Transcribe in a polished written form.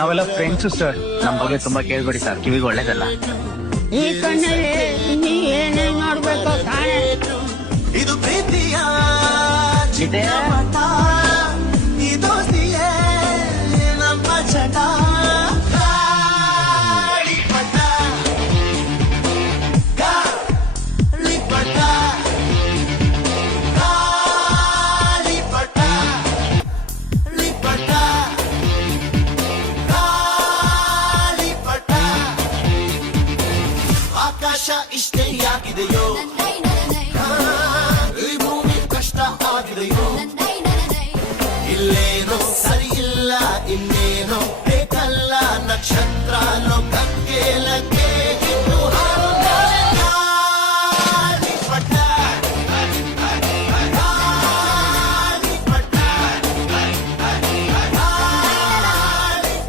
ನಾವೆಲ್ಲ friends sir. ನಮ್ ಬಗ್ಗೆ ತುಂಬಾ ಕೇಳ್ಬೇಡಿ ಸರ್, ಕಿವಿಗೆ ಒಳ್ಳೇದಲ್ಲ. ಈ ಕಣ್ಣಲ್ಲಿ ನೀ ಏನೇ ನೋಡ್ಬೇಕೋ ಕಾಣೆ. ಇದೆ